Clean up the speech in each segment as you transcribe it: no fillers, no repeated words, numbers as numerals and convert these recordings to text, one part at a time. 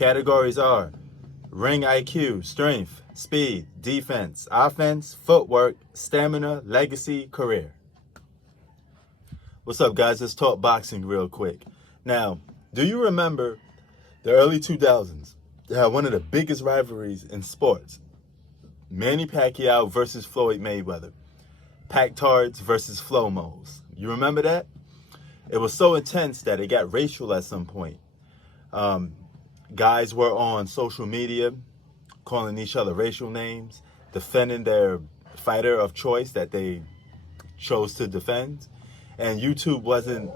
Categories are ring IQ, strength, speed, defense, offense, footwork, stamina, legacy, career. What's up, guys? Let's talk boxing real quick. Now, do you remember the early 2000s? They had one of the biggest rivalries in sports. Manny Pacquiao versus Floyd Mayweather. Pac-Tards versus Flow-Mos. You remember that? It was so intense that it got racial at some point. Guys were on social media calling each other racial names, defending their fighter of choice that they chose to defend. And YouTube wasn't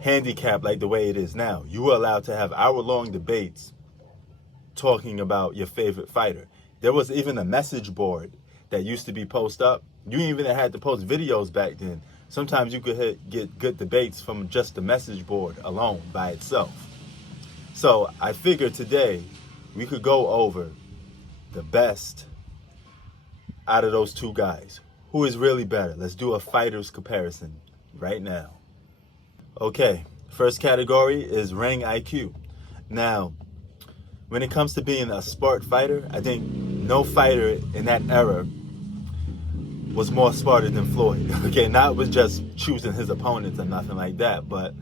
handicapped like the way it is now. You were allowed to have hour-long debates talking about your favorite fighter. There was even a message board that used to be posted up. You even had to post videos back then. Sometimes you could get good debates from just the message board alone by itself. So I figured today we could go over the best out of those two guys. Who is really better? Let's do a fighter's comparison right now. Okay, first category is ring IQ. Now, when it comes to being a smart fighter, I think no fighter in that era was more smarter than Floyd. Okay, not with just choosing his opponents or nothing like that, but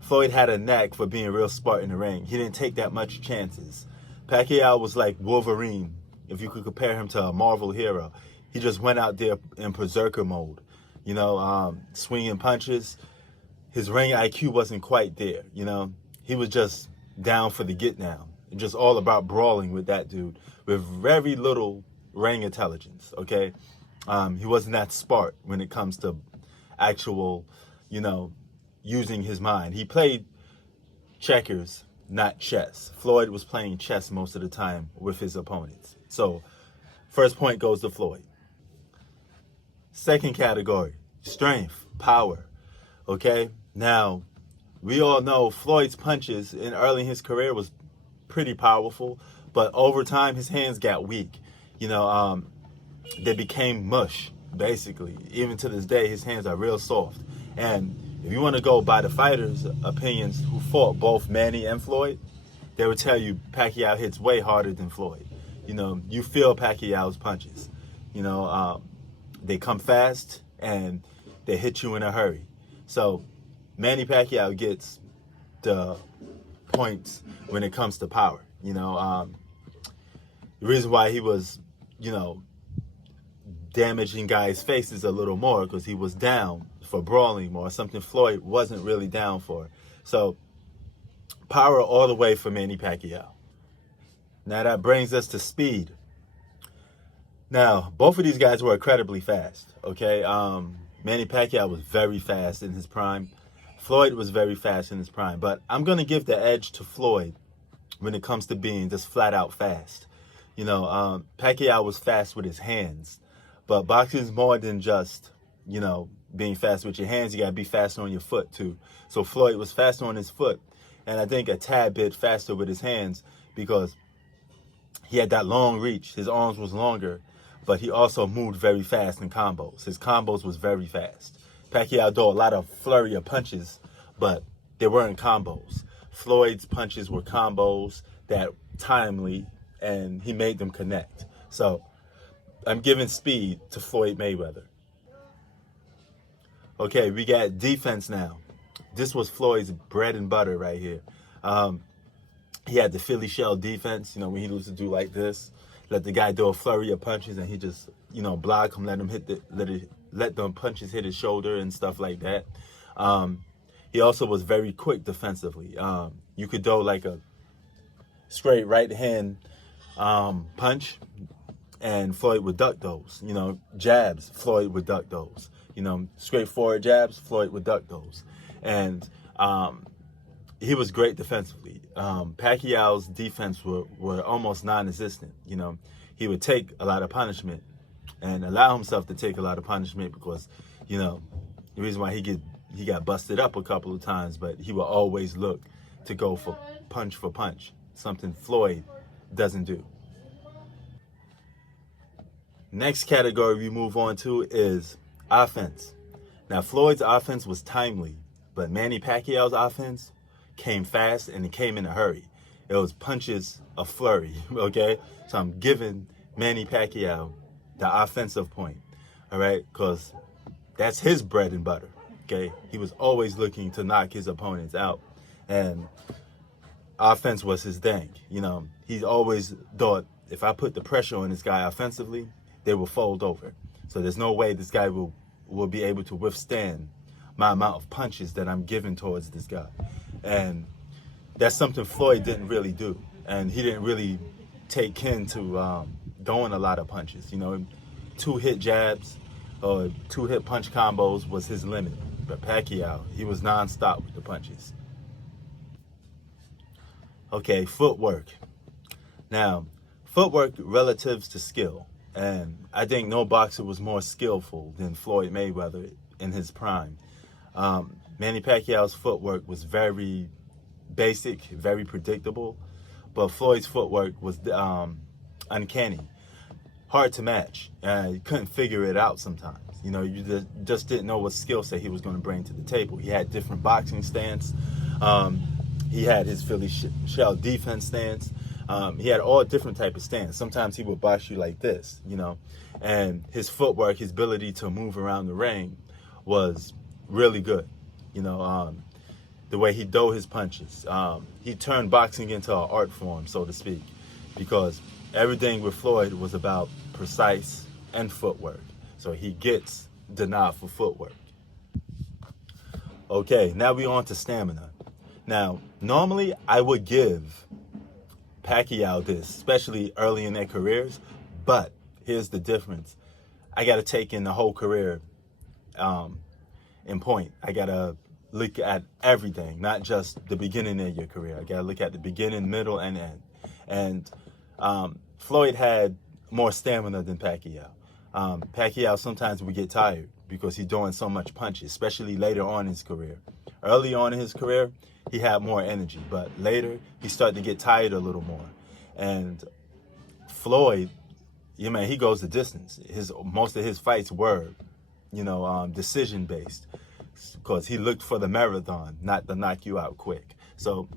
Floyd had a knack for being real smart in the ring. He didn't take that much chances. Pacquiao was like Wolverine, if you could compare him to a Marvel hero. He just went out there in berserker mode, swinging punches. His ring IQ wasn't quite there, He was just down for the get down. Just all about brawling with that dude with very little ring intelligence, okay? He wasn't that smart when it comes to actual, using his mind. He played checkers, not chess. Floyd was playing chess most of the time with his opponents. So, first point goes to Floyd. Second category, strength, power, okay? Now, we all know Floyd's punches early in his career was pretty powerful, but over time his hands got weak. They became mush, basically. Even to this day, his hands are real soft. And if you want to go by the fighters' opinions who fought both Manny and Floyd, they would tell you Pacquiao hits way harder than Floyd. You feel Pacquiao's punches. They come fast and they hit you in a hurry. So Manny Pacquiao gets the points when it comes to power. The reason why he was, damaging guys' faces a little more because he was down for brawling more, something Floyd wasn't really down for. So power all the way for Manny Pacquiao. Now that brings us to speed. Now, both of these guys were incredibly fast, okay? Manny Pacquiao was very fast in his prime. Floyd was very fast in his prime. But I'm going to give the edge to Floyd when it comes to being just flat out fast. Pacquiao was fast with his hands. But boxing is more than just, being fast with your hands. You got to be faster on your foot, too. So Floyd was faster on his foot. And I think a tad bit faster with his hands because he had that long reach. His arms was longer. But he also moved very fast in combos. His combos was very fast. Pacquiao did a lot of flurry of punches, but they weren't combos. Floyd's punches were combos that timely, and he made them connect. So I'm giving speed to Floyd Mayweather. Okay, we got defense now. This was Floyd's bread and butter right here. He had the Philly shell defense, when he used to do like this. Let the guy do a flurry of punches and he just, block him, let them punches hit his shoulder and stuff like that. He also was very quick defensively. You could do like a straight right hand punch and Floyd would duck those. Jabs, Floyd would duck those. Straightforward jabs, Floyd would duck those. And he was great defensively. Pacquiao's defense were almost non-existent. He would take a lot of punishment and allow himself to take a lot of punishment because, the reason why he got busted up a couple of times, but he will always look to go for punch, something Floyd doesn't do. Next category we move on to is offense. Now, Floyd's offense was timely, but Manny Pacquiao's offense came fast and it came in a hurry. It was punches of flurry, okay? So I'm giving Manny Pacquiao the offensive point, all right? Because that's his bread and butter, okay? He was always looking to knock his opponents out, and offense was his thing. You know, he always thought, if I put the pressure on this guy offensively, they will fold over. So there's no way this guy will be able to withstand my amount of punches that I'm giving towards this guy. And that's something Floyd didn't really do. And he didn't really take kin to throwing a lot of punches. You know, 2-hit jabs or 2-hit punch combos was his limit. But Pacquiao, he was nonstop with the punches. Okay, footwork. Now, footwork relatives to skill. And I think no boxer was more skillful than Floyd Mayweather in his prime. Manny Pacquiao's footwork was very basic, very predictable, but Floyd's footwork was uncanny, hard to match. You couldn't figure it out sometimes. You know, you just didn't know what skill set he was going to bring to the table. He had different boxing stance. He had his Philly shell defense stance. He had all different type of stance. Sometimes he would box you like this, you know, and his footwork, his ability to move around the ring was really good. You know, the way he threw his punches. He turned boxing into an art form, so to speak, because everything with Floyd was about precise and footwork. So he gets the nod for footwork. Okay, now we on to stamina. Now, normally I would give Pacquiao this, especially early in their careers, but here's the difference. I got to take in the whole career in point. I got to look at everything, not just the beginning of your career. I got to look at the beginning, middle, and end. And Floyd had more stamina than Pacquiao. Pacquiao sometimes would get tired because he's doing so much punches, especially later on in his career. Early on in his career, he had more energy, but later he started to get tired a little more. And Floyd, you know, he goes the distance. Most of his fights were, you know, decision based, because he looked for the marathon, not the knock you out quick. So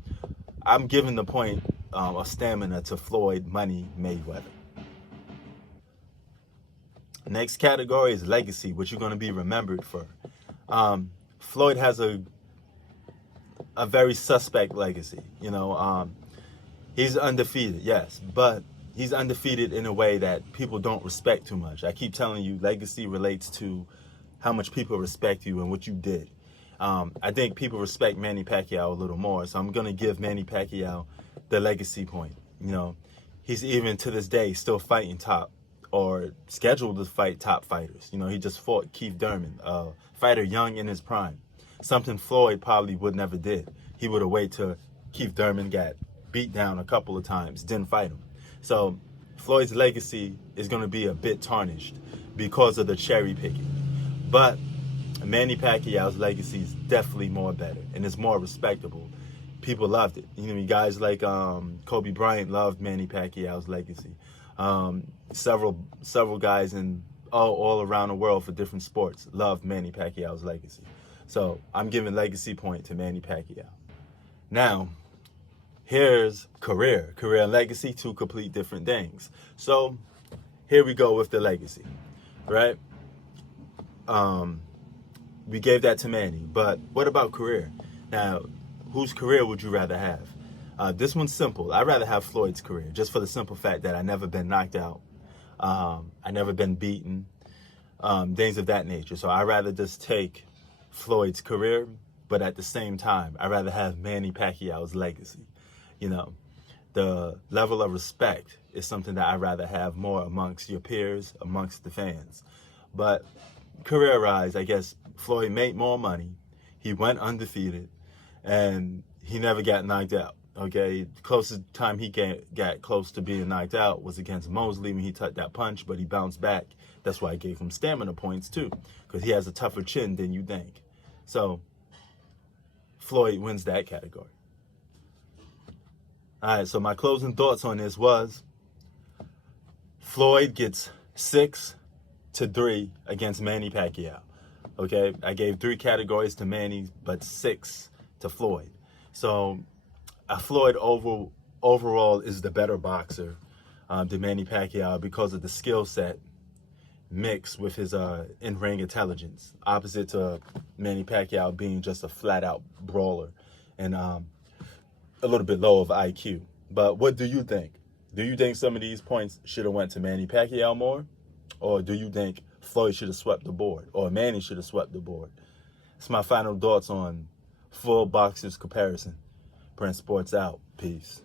I'm giving the point of stamina to Floyd Money Mayweather. Next category is legacy, what you're going to be remembered for. Floyd has a very suspect legacy. You know, he's undefeated, yes, but he's undefeated in a way that people don't respect too much. I keep telling you, legacy relates to how much people respect you and what you did. I think people respect Manny Pacquiao a little more, so I'm going to give Manny Pacquiao the legacy point. You know, he's even to this day still fighting top or scheduled to fight top fighters. You know, he just fought Keith Thurman, a fighter young in his prime. Something Floyd probably would never did. He would have waited till Keith Thurman got beat down a couple of times, didn't fight him. So Floyd's legacy is going to be a bit tarnished because of the cherry picking. But Manny Pacquiao's legacy is definitely more better and it's more respectable. People loved it. You know, guys like Kobe Bryant loved Manny Pacquiao's legacy. Several guys in all around the world for different sports loved Manny Pacquiao's legacy. So I'm giving legacy point to Manny Pacquiao. Now, here's career. Career and legacy, two complete different things. So here we go with the legacy, right? We gave that to Manny, but what about career? Now, whose career would you rather have? This one's simple. I'd rather have Floyd's career, just for the simple fact that I never been knocked out. I never been beaten, things of that nature. So I'd rather just take Floyd's career, but at the same time, I'd rather have Manny Pacquiao's legacy. You know, the level of respect is something that I'd rather have more amongst your peers, amongst the fans. But career-wise, I guess Floyd made more money. He went undefeated, and he never got knocked out. Okay, the closest time he got close to being knocked out was against Mosley when he took that punch, but he bounced back. That's why I gave him stamina points too, because he has a tougher chin than you think. So Floyd wins that category. All right, so my closing thoughts on this was Floyd gets 6-3 against Manny Pacquiao. Okay, I gave 3 categories to Manny, but 6 to Floyd. So Floyd overall is the better boxer than Manny Pacquiao because of the skill set mixed with his in-ring intelligence, opposite to Manny Pacquiao being just a flat-out brawler and a little bit low of IQ. But what do you think? Do you think some of these points should have went to Manny Pacquiao more? Or do you think Floyd should have swept the board? Or Manny should have swept the board? It's my final thoughts on full boxers comparison. Prince Sports out. Peace.